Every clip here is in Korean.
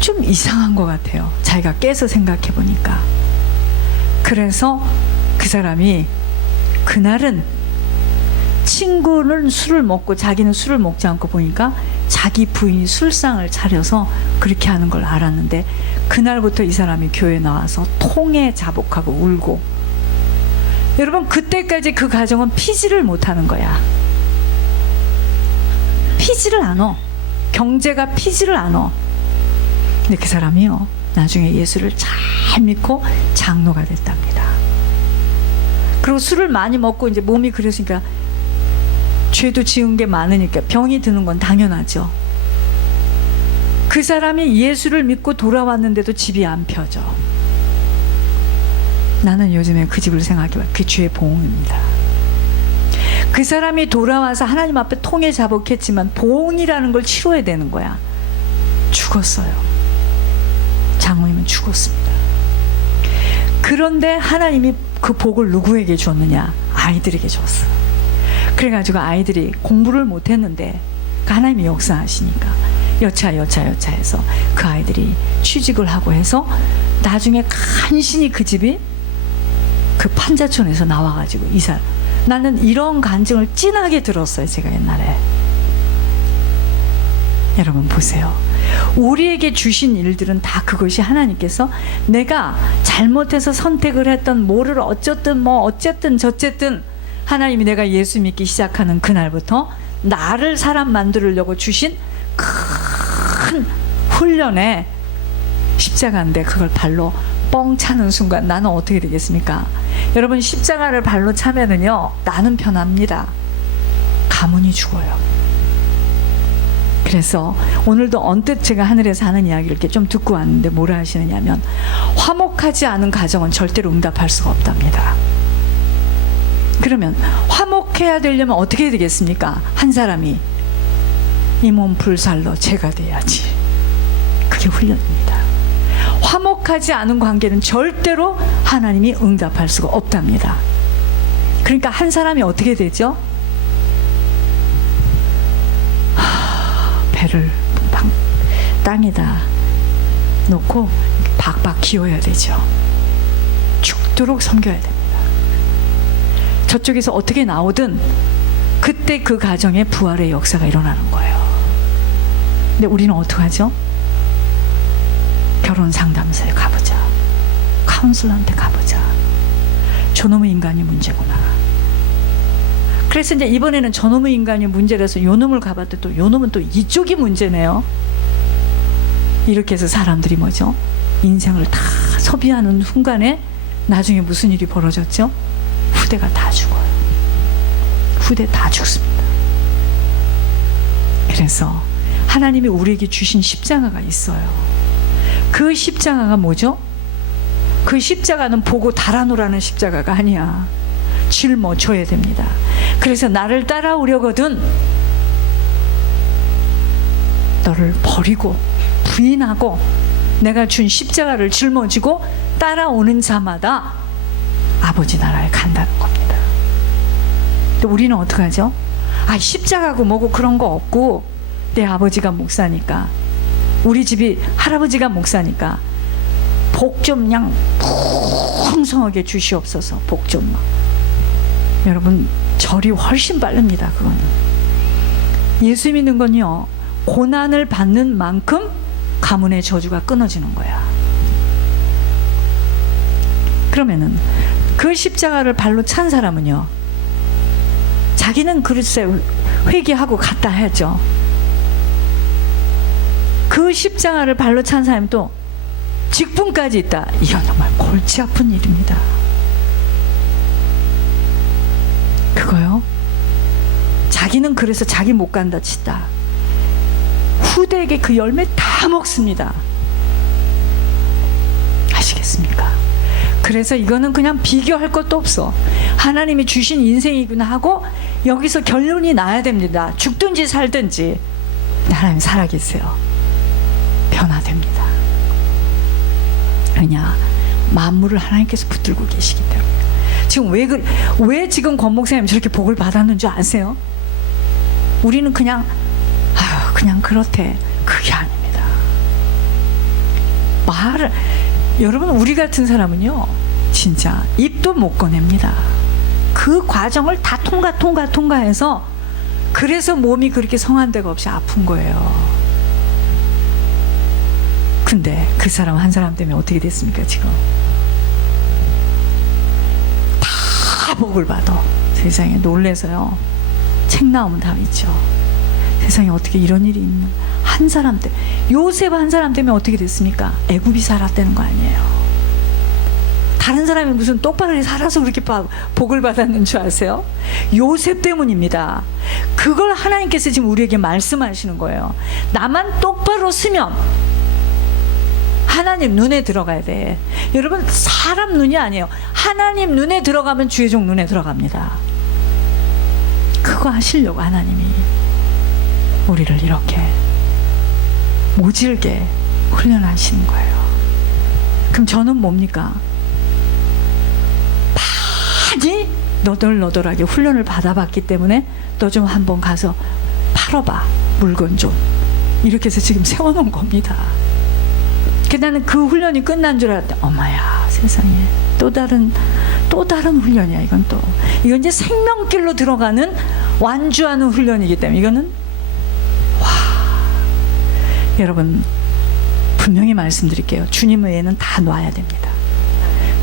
좀 이상한 것 같아요. 자기가 깨서 생각해 보니까. 그래서 그 사람이 그날은 친구는 술을 먹고 자기는 술을 먹지 않고 보니까 자기 부인이 술상을 차려서 그렇게 하는 걸 알았는데, 그날부터 이 사람이 교회에 나와서 통에 자복하고 울고. 여러분, 그때까지 그 가정은 피지를 못하는 거야. 피지를 않아. 경제가 피지를 않아. 근데 그 사람이요, 나중에 예수를 잘 믿고 장로가 됐답니다. 그리고 술을 많이 먹고 이제 몸이 그랬으니까, 죄도 지은 게 많으니까 병이 드는 건 당연하죠. 그 사람이 예수를 믿고 돌아왔는데도 집이 안 펴져. 나는 요즘에 그 집을 생각해봐. 그 죄의 보응입니다. 그 사람이 돌아와서 하나님 앞에 통에 자복했지만 보응이라는 걸 치러야 되는 거야. 죽었어요. 장모님은 죽었습니다. 그런데 하나님이 그 복을 누구에게 줬느냐? 아이들에게 줬어. 그래가지고 아이들이 공부를 못했는데 하나님이 역사하시니까 여차해서 그 아이들이 취직을 하고 해서 나중에 간신히 그 집이 그 판자촌에서 나와가지고 이사. 나는 이런 간증을 찐하게 들었어요, 제가 옛날에. 여러분 보세요. 우리에게 주신 일들은 다 그것이 하나님께서 내가 잘못해서 선택을 했던 뭐를 어쨌든 저쨌든 하나님이 내가 예수 믿기 시작하는 그날부터 나를 사람 만들려고 주신 큰 훈련에 십자가인데, 그걸 발로 뻥 차는 순간 나는 어떻게 되겠습니까? 여러분, 십자가를 발로 차면은요, 나는 편합니다. 가문이 죽어요. 그래서 오늘도 언뜻 제가 하늘에서 하는 이야기를 이렇게 좀 듣고 왔는데 뭐라 하시느냐면, 화목하지 않은 가정은 절대로 응답할 수가 없답니다. 그러면 화목해야 되려면 어떻게 해야 되겠습니까? 한 사람이 이 몸 불살로 죄가 돼야지. 그게 훈련입니다. 화목하지 않은 관계는 절대로 하나님이 응답할 수가 없답니다. 그러니까 한 사람이 어떻게 되죠? 배를 땅에다 놓고 박박 기어야 되죠. 죽도록 섬겨야 됩니다. 저쪽에서 어떻게 나오든 그때 그 가정에 부활의 역사가 일어나는 거예요. 근데 우리는 어떡하죠? 결혼 상담소에 가보자. 카운슬러한테 가보자. 저놈의 인간이 문제구나. 그래서 이제 이번에는 저놈의 인간이 문제라서 요놈을 가봤더니 또 요놈은 또 이쪽이 문제네요. 이렇게 해서 사람들이 뭐죠? 인생을 다 소비하는 순간에 나중에 무슨 일이 벌어졌죠? 후대가 다 죽어요. 후대 다 죽습니다. 그래서 하나님이 우리에게 주신 십자가가 있어요. 그 십자가가 뭐죠? 그 십자가는 보고 달아놓으라는 십자가가 아니야. 짊어져야 됩니다. 그래서 나를 따라오려거든 너를 버리고 부인하고 내가 준 십자가를 짊어지고 따라오는 자마다 아버지 나라에 간다는 겁니다. 근데 우리는 어떡하죠? 아, 십자가고 뭐고 그런 거 없고, 내 아버지가 목사니까, 우리 집이 할아버지가 목사니까 복 좀 그냥 풍성하게 주시옵소서. 복 좀 막. 여러분, 절이 훨씬 빠릅니다. 그거는. 예수 믿는 건요, 고난을 받는 만큼 가문의 저주가 끊어지는 거야. 그러면은 그 십자가를 발로 찬 사람은요, 자기는 글쎄 회개하고 갔다 해야죠. 그 십자가를 발로 찬 사람이 또 직분까지 있다. 이건 정말 골치 아픈 일입니다. 그거요, 자기는 그래서 자기 못 간다 치다 후대에게 그 열매 다 먹습니다. 아시겠습니까? 그래서 이거는 그냥 비교할 것도 없어. 하나님이 주신 인생이구나 하고 여기서 결론이 나야 됩니다. 죽든지 살든지 하나님 살아계세요. 변화됩니다. 그냥 만물을 하나님께서 붙들고 계시기 때문에. 지금 왜 지금 권 목사님 저렇게 복을 받았는 줄 아세요? 우리는 그냥 그냥 그렇대. 그게 아닙니다. 말을, 여러분 우리 같은 사람은요 진짜 입도 못 꺼냅니다. 그 과정을 다 통과해서 그래서 몸이 그렇게 성한 데가 없이 아픈 거예요. 근데 그 사람 한 사람 때문에 어떻게 됐습니까? 지금 다 복을 받아. 세상에 놀래서요 책 나오면 다 있죠. 세상에 어떻게 이런 일이 있는, 한 사람 때문에, 요셉 한 사람 때문에 어떻게 됐습니까? 애굽이 살았다는 거 아니에요. 다른 사람이 무슨 똑바로 살아서 그렇게 복을 받았는 줄 아세요? 요셉 때문입니다. 그걸 하나님께서 지금 우리에게 말씀하시는 거예요. 나만 똑바로 쓰면 하나님 눈에 들어가야 돼. 여러분 사람 눈이 아니에요. 하나님 눈에 들어가면 주의 종 눈에 들어갑니다. 그거 하시려고 하나님이 우리를 이렇게 모질게 훈련하시는 거예요. 그럼 저는 뭡니까? 많이 너덜너덜하게 훈련을 받아봤기 때문에 너 좀 한번 가서 팔아봐, 물건 좀, 이렇게 해서 지금 세워놓은 겁니다. 나는 그 훈련이 끝난 줄 알았더니 엄마야 세상에 또 다른 훈련이야. 이건 이제 생명길로 들어가는 완주하는 훈련이기 때문에 이거는 여러분 분명히 말씀드릴게요. 주님 외에는 다 놔야 됩니다.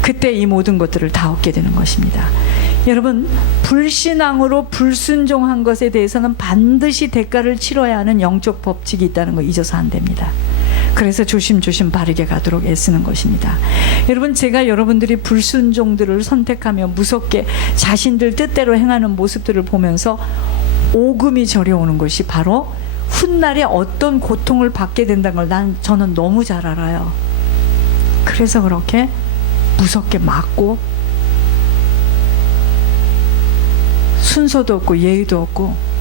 그때 이 모든 것들을 다 얻게 되는 것입니다. 여러분 불신앙으로 불순종한 것에 대해서는 반드시 대가를 치러야 하는 영적 법칙이 있다는 거 잊어서 안 됩니다. 그래서 조심조심 바르게 가도록 애쓰는 것입니다. 여러분 제가 여러분들이 불순종들을 선택하며 무섭게 자신들 뜻대로 행하는 모습들을 보면서 오금이 저려오는 것이 바로 훗날에 어떤 고통을 받게 된다는 걸 저는 너무 잘 알아요. 그래서 그렇게 무섭게 맞고 순서도 없고 예의도 없고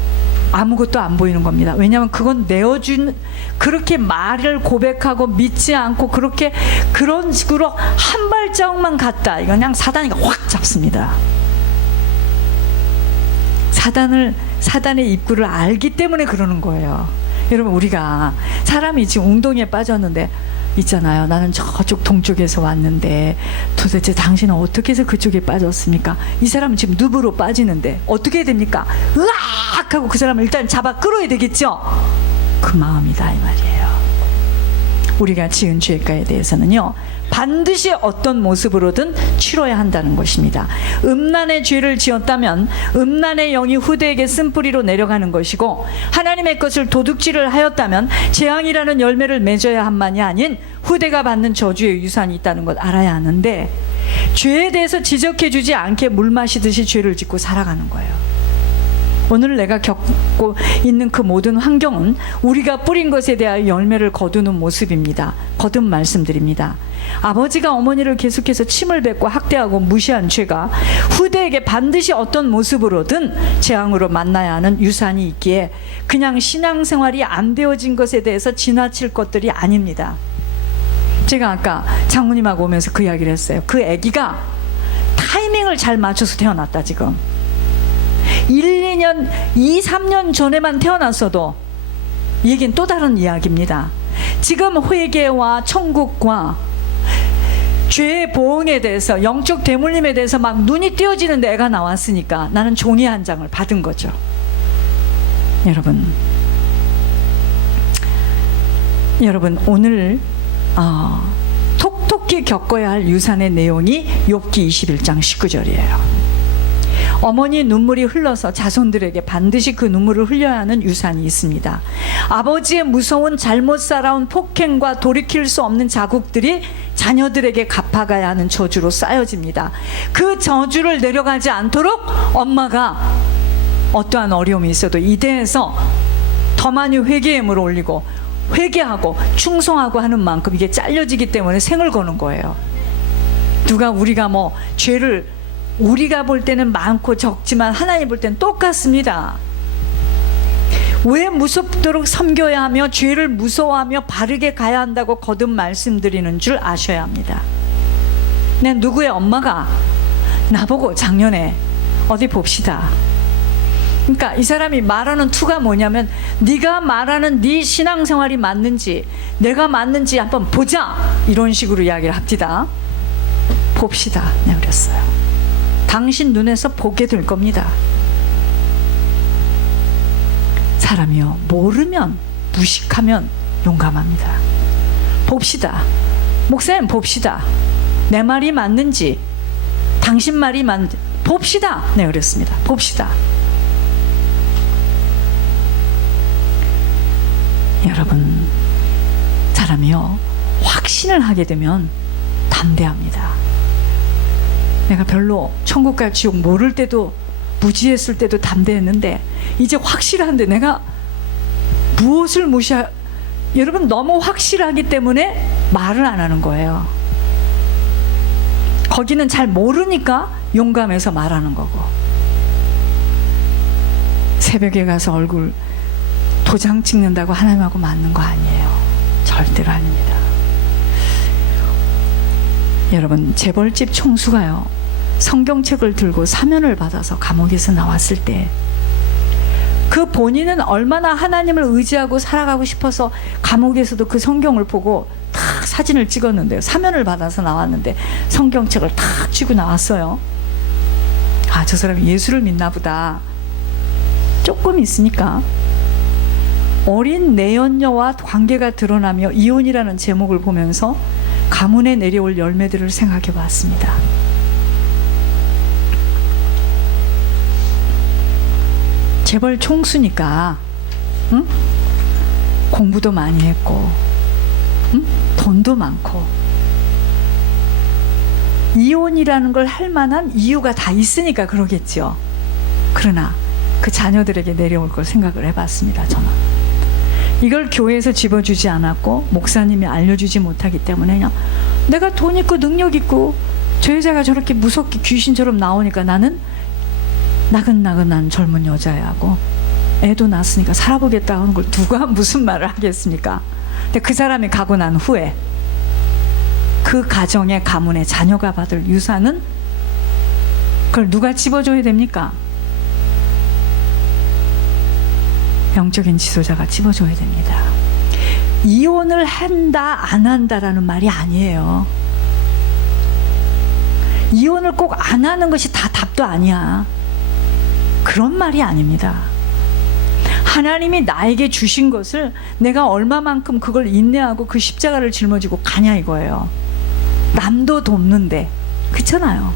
아무것도 안 보이는 겁니다. 왜냐하면 그건 내어준, 그렇게 말을 고백하고 믿지 않고 그렇게 그런 식으로 한 발자국만 갔다, 이건 그냥 사단이 확 잡습니다. 사단의 입구를 알기 때문에 그러는 거예요. 여러분 우리가 사람이 지금 웅덩이에 빠졌는데 있잖아요. 나는 저쪽 동쪽에서 왔는데 도대체 당신은 어떻게 해서 그쪽에 빠졌습니까? 이 사람은 지금 늪으로 빠지는데 어떻게 해야 됩니까? 으악 하고 그 사람을 일단 잡아 끌어야 되겠죠? 그 마음이다 이 말이에요. 우리가 지은 죄가에 대해서는요 반드시 어떤 모습으로든 치러야 한다는 것입니다. 음란의 죄를 지었다면 음란의 영이 후대에게 쓴뿌리로 내려가는 것이고, 하나님의 것을 도둑질을 하였다면 재앙이라는 열매를 맺어야 한만이 아닌 후대가 받는 저주의 유산이 있다는 것 알아야 하는데, 죄에 대해서 지적해주지 않게 물 마시듯이 죄를 짓고 살아가는 거예요. 오늘 내가 겪고 있는 그 모든 환경은 우리가 뿌린 것에 대하여 열매를 거두는 모습입니다. 거듭 말씀드립니다. 아버지가 어머니를 계속해서 침을 뱉고 학대하고 무시한 죄가 후대에게 반드시 어떤 모습으로든 재앙으로 만나야 하는 유산이 있기에 그냥 신앙생활이 안 되어진 것에 대해서 지나칠 것들이 아닙니다. 제가 아까 장모님하고 오면서 그 이야기를 했어요. 그 아기가 타이밍을 잘 맞춰서 태어났다. 지금 2, 3년 전에만 태어났어도 이 얘기는 또 다른 이야기입니다. 지금 회개와 천국과 죄의 보응에 대해서, 영적 대물림에 대해서 막 눈이 띄어지는 애가 나왔으니까 나는 종이 한 장을 받은 거죠. 여러분 오늘 톡톡히 겪어야 할 유산의 내용이 욥기 21장 19절이에요. 어머니 눈물이 흘러서 자손들에게 반드시 그 눈물을 흘려야 하는 유산이 있습니다. 아버지의 무서운 잘못 살아온 폭행과 돌이킬 수 없는 자국들이 자녀들에게 갚아가야 하는 저주로 쌓여집니다. 그 저주를 내려가지 않도록 엄마가 어떠한 어려움이 있어도 이대에서 더 많이 회개의물을 올리고 회개하고 충성하고 하는 만큼 이게 잘려지기 때문에 생을 거는 거예요. 우리가 뭐 죄를 우리가 볼 때는 많고 적지만 하나님 볼 때는 똑같습니다. 왜 무섭도록 섬겨야 하며 죄를 무서워하며 바르게 가야 한다고 거듭 말씀드리는 줄 아셔야 합니다. 누구의 엄마가 나보고 작년에 어디 봅시다, 그러니까 이 사람이 말하는 투가 뭐냐면 네가 말하는 네 신앙생활이 맞는지 내가 맞는지 한번 보자, 이런 식으로 이야기를 합니다. 봅시다. 네, 그랬어요. 당신 눈에서 보게 될 겁니다. 사람이요, 모르면, 무식하면 용감합니다. 봅시다. 목사님, 봅시다. 내 말이 맞는지 당신 말이 맞는지 봅시다. 네, 그랬습니다. 봅시다. 여러분, 사람이요, 확신을 하게 되면 담대합니다. 내가 별로 천국과 지옥 모를 때도, 무지했을 때도 담대했는데 이제 확실한데 내가 무엇을 여러분, 너무 확실하기 때문에 말을 안 하는 거예요. 거기는 잘 모르니까 용감해서 말하는 거고. 새벽에 가서 얼굴 도장 찍는다고 하나님하고 맞는 거 아니에요. 절대로 아닙니다. 여러분, 재벌집 총수가요, 성경책을 들고 사면을 받아서 감옥에서 나왔을 때 그 본인은 얼마나 하나님을 의지하고 살아가고 싶어서 감옥에서도 그 성경을 보고 탁 사진을 찍었는데요. 사면을 받아서 나왔는데 성경책을 탁 쥐고 나왔어요. 아, 저 사람이 예수를 믿나 보다. 조금 있으니까 어린 내연녀와 관계가 드러나며 이혼이라는 제목을 보면서 가문에 내려올 열매들을 생각해 봤습니다. 재벌 총수니까, 응? 공부도 많이 했고, 응? 돈도 많고, 이혼이라는 걸 할 만한 이유가 다 있으니까 그러겠죠. 그러나 그 자녀들에게 내려올 걸 생각을 해봤습니다. 저는 이걸 교회에서 집어주지 않았고 목사님이 알려주지 못하기 때문에 그냥 내가 돈 있고 능력 있고 저 여자가 저렇게 무섭게 귀신처럼 나오니까 나는 나긋나긋한 젊은 여자야고 애도 낳았으니까 살아보겠다 하는 걸 누가 무슨 말을 하겠습니까? 근데 그 사람이 가고 난 후에 그 가정의 가문의 자녀가 받을 유산은 그걸 누가 집어줘야 됩니까? 영적인 지도자가 집어줘야 됩니다. 이혼을 한다 안 한다라는 말이 아니에요. 이혼을 꼭 안 하는 것이 다 답도 아니야. 그런 말이 아닙니다. 하나님이 나에게 주신 것을 내가 얼마만큼 그걸 인내하고 그 십자가를 짊어지고 가냐 이거예요. 남도 돕는데, 그렇잖아요.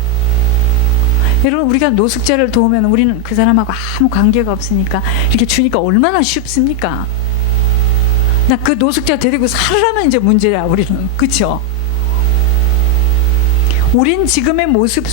여러분, 우리가 노숙자를 도우면 우리는 그 사람하고 아무 관계가 없으니까 이렇게 주니까 얼마나 쉽습니까? 나 그 노숙자 데리고 살으라면 이제 문제야, 우리는. 그렇죠? 우린 지금의 모습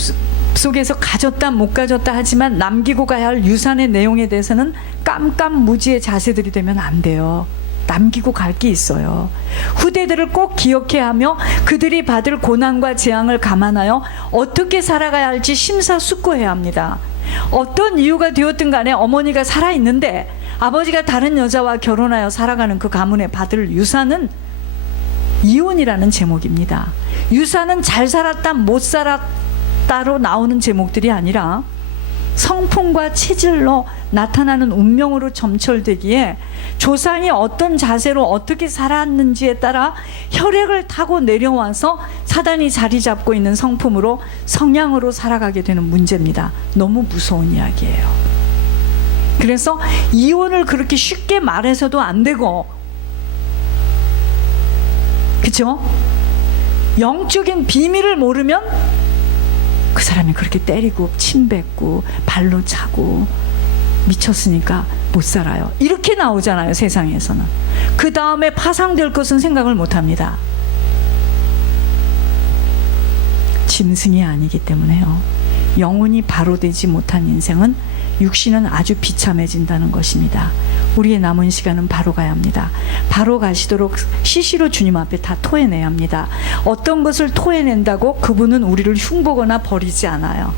속에서 가졌다 못 가졌다 하지만 남기고 가야 할 유산의 내용에 대해서는 깜깜무지의 자세들이 되면 안 돼요. 남기고 갈 게 있어요. 후대들을 꼭 기억해야 하며 그들이 받을 고난과 재앙을 감안하여 어떻게 살아가야 할지 심사숙고해야 합니다. 어떤 이유가 되었든 간에 어머니가 살아있는데 아버지가 다른 여자와 결혼하여 살아가는 그 가문에 받을 유산은 이혼이라는 제목입니다. 유산은 잘 살았다 못 살았다로 나오는 제목들이 아니라 성품과 체질로 나타나는 운명으로 점철되기에 조상이 어떤 자세로 어떻게 살았는지에 따라 혈액을 타고 내려와서 사단이 자리 잡고 있는 성품으로 성향으로 살아가게 되는 문제입니다. 너무 무서운 이야기예요. 그래서 이혼을 그렇게 쉽게 말해서도 안 되고, 그렇죠? 영적인 비밀을 모르면 그 사람이 그렇게 때리고 침뱉고 발로 차고 미쳤으니까 못 살아요. 이렇게 나오잖아요, 세상에서는. 그 다음에 파상될 것은 생각을 못 합니다. 짐승이 아니기 때문에요. 영혼이 바로 되지 못한 인생은 육신은 아주 비참해진다는 것입니다. 우리의 남은 시간은 바로 가야 합니다. 바로 가시도록 시시로 주님 앞에 다 토해내야 합니다. 어떤 것을 토해낸다고 그분은 우리를 흉보거나 버리지 않아요.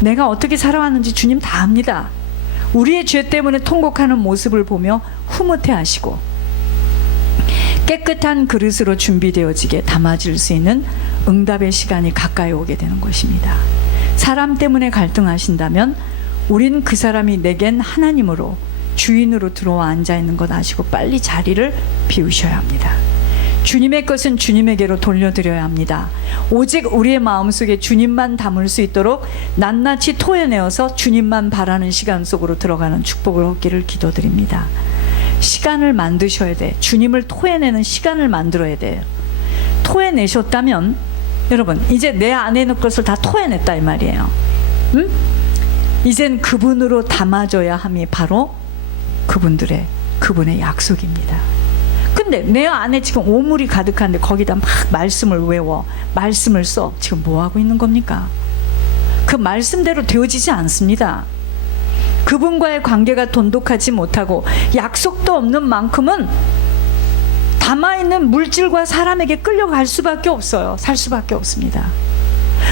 내가 어떻게 살아왔는지 주님 다 압니다. 우리의 죄 때문에 통곡하는 모습을 보며 흐뭇해하시고 깨끗한 그릇으로 준비되어지게 담아질 수 있는 응답의 시간이 가까이 오게 되는 것입니다. 사람 때문에 갈등하신다면 우린 그 사람이 내겐 하나님으로 주인으로 들어와 앉아 있는 것 아시고 빨리 자리를 비우셔야 합니다. 주님의 것은 주님에게로 돌려드려야 합니다. 오직 우리의 마음속에 주님만 담을 수 있도록 낱낱이 토해내어서 주님만 바라는 시간 속으로 들어가는 축복을 얻기를 기도드립니다. 시간을 만드셔야 돼. 주님을 토해내는 시간을 만들어야 돼요. 토해내셨다면 여러분 이제 내 안에 있는 것을 다 토해냈다 이 말이에요. 응? 이젠 그분으로 담아져야 함이 바로 그분의 약속입니다. 근데 내 안에 지금 오물이 가득한데 거기다 막 말씀을 외워 말씀을 써. 지금 뭐 하고 있는 겁니까? 그 말씀대로 되어지지 않습니다. 그분과의 관계가 돈독하지 못하고 약속도 없는 만큼은 담아있는 물질과 사람에게 끌려갈 수밖에 없어요. 살 수밖에 없습니다.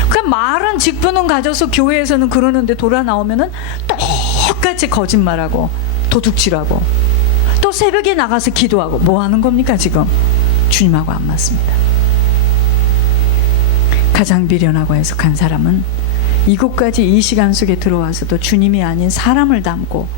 그 말은 직분은 가져서 교회에서는 그러는데 돌아 나오면은 똑같이 거짓말하고 도둑질하고 또 새벽에 나가서 기도하고 뭐 하는 겁니까 지금? 주님하고 안 맞습니다. 가장 미련하고 해석한 사람은 이곳까지 이 시간 속에 들어와서도 주님이 아닌 사람을 담고